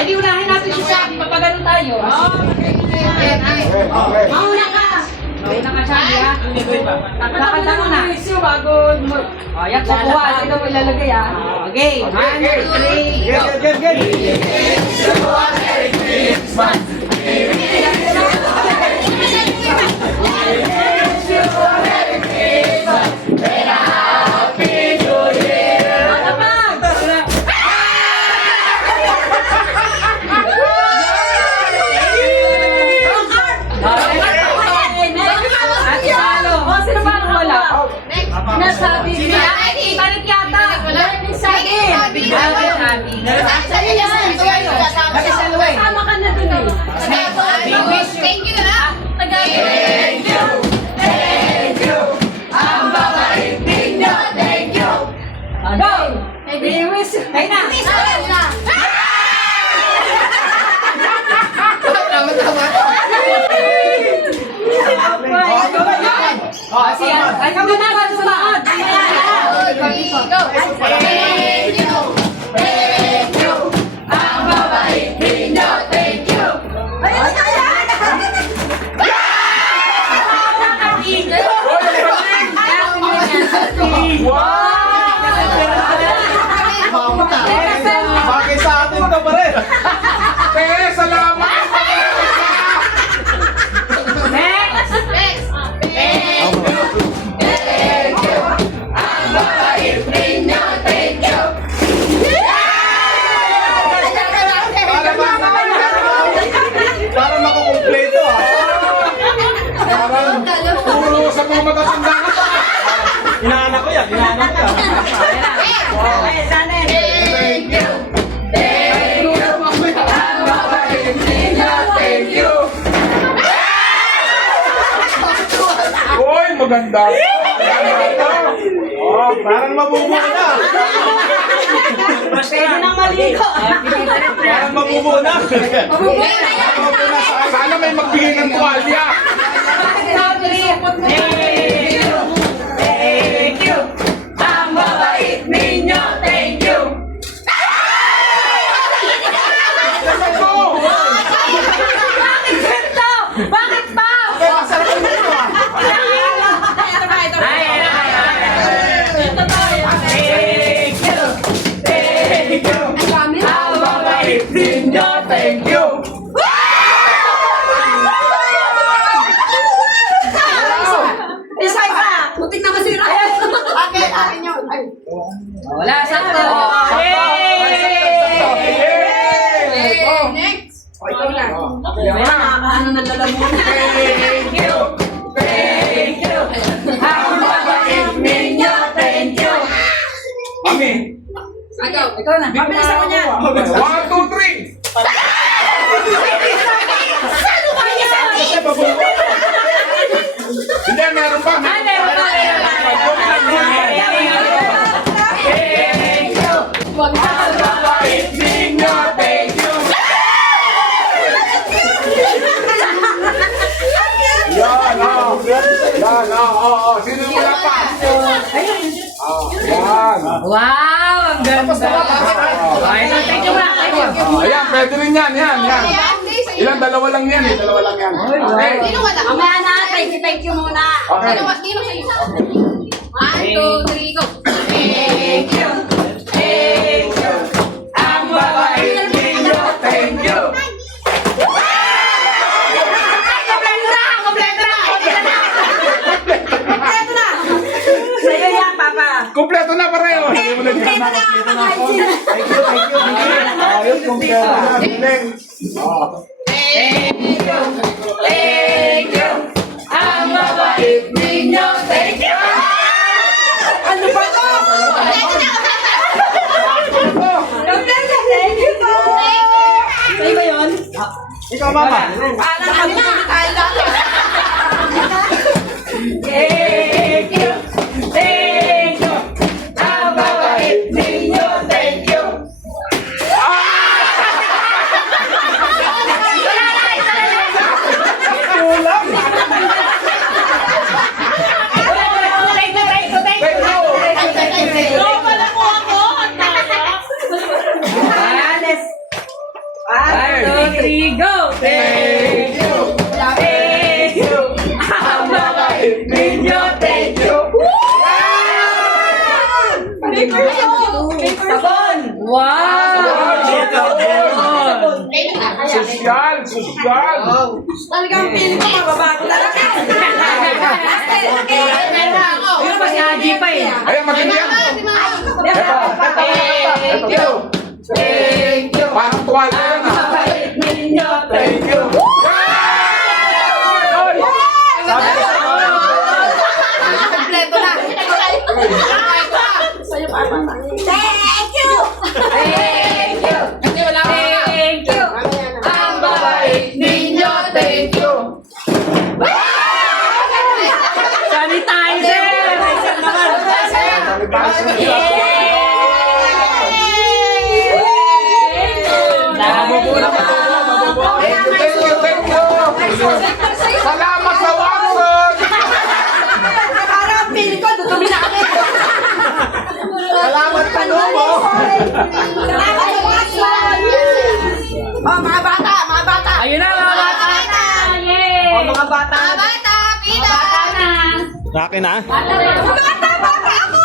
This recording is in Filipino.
Ay, di unahin natin si Shabby. Papagano tayo. Mauna ka. Mauna ka, Shabby, ha? Kakanta mo na. Bago mo. O, yan, kukuha. Sino mo ilalagay, ha? Okay. 1, 2, 3, go. Nasabi niya. Balik yata. Balik sabi. Bigyan sabi. Sa'yo yan. Bakit sa luway? Tama ka na dun eh. Thank you na. Thank you. Thank you. Ang babait ninyo. Thank you. Go. We wish you. Kaya na. Ay, kami na ba sumaon? Go. Thank you. Thank you. Ang babait ninyo. Thank you. Bagay sa atin to pa rin. Kaya salamat. Next. Next. Thank you. Ang babait ninyo. Thank you. Para makukumpleto ah. Parang puro sa mga matatanda na pa. Inaanak ko yan, inaanak ko yan. Okay, Sanen. Thank you. Thank you. Ang babait ninyo. Thank you. Uy, maganda. Oh, parang mabubuo na. Pwede nang maligo. Parang mabubuo na. Mabubuo na yan. Mabubuo na. Sana may magbigay ng tuwalya. Thank you. Thank you. Ang babait ninyo. Thank you. Bakit ko? Bakit ganito? Bakit pa? Sarap ang dito ah. Ito tayo. Thank you. Thank you. Ang babait ninyo. Thank you. Isa ka. Putik na masira. Akin yun. Ay. Wala, sakto. Next. Ano na lalamunan? Thank you. Thank you. Ang babait ninyo. Thank you. Kami. Ikaw na. Mabilis ako niyan. 1, 2, 3. Saan ba yan? Hindi, meron pa. Meron pa. Thank you. Ang babait ninyo. Thank you. Yan, oh. Yan, oh. Sino wala pa? Yan. Wow, ang ganda. Ay, thank you, Mark. Thank you. Ayan, pwede rin yan. Ilan? Dalawa lang yan eh. Dalawa lang yan. Okay. Sino wala? Mamaya na, thank you muna. Okay. Sino sa'yo? 1, 2, 3, go. Thank you. Thank you. Ang babait ninyo. Thank you. Sa'yo yan, Papa. Kompleto na pareho. Ayos, kompleto na. Biling. Thank you. Thank you. Ang babait ninyo. Thank you. Ano ba to? Thank you po. Sa'yo ba yun? Ikaw, mama. Thank you. Thank you. Ang babait ninyo. Thank you. Kulang. 3, go! Thank you. Thank you! Ang mabait ninyo, thank you! Sabon! Wow! Sosyal, sosyal. Talagang pili ko, mababa ko talaga. Yun pa si Haji pa eh. Ayan, magiging. Thank you! Thank you! Parang tuwala yan ah. Mabait ninyo, Thank you. Kompleto na. Thank you! Thank you! Hindi, wala ka. Thank you! Ang babait ninyo, thank you! Sanitizer! Sanitizer naman! Mabubula pa ito. Thank you, thank you. Salamat sa Watson. Parang pili ko, dudumi na kami. Salamat sa Lumo. Salamat sa Watson. Oh, mga bata, mga bata. Ayun na mga bata! Yay! Mga bata, pita. Bata na! Akin na. Bata, bata ako.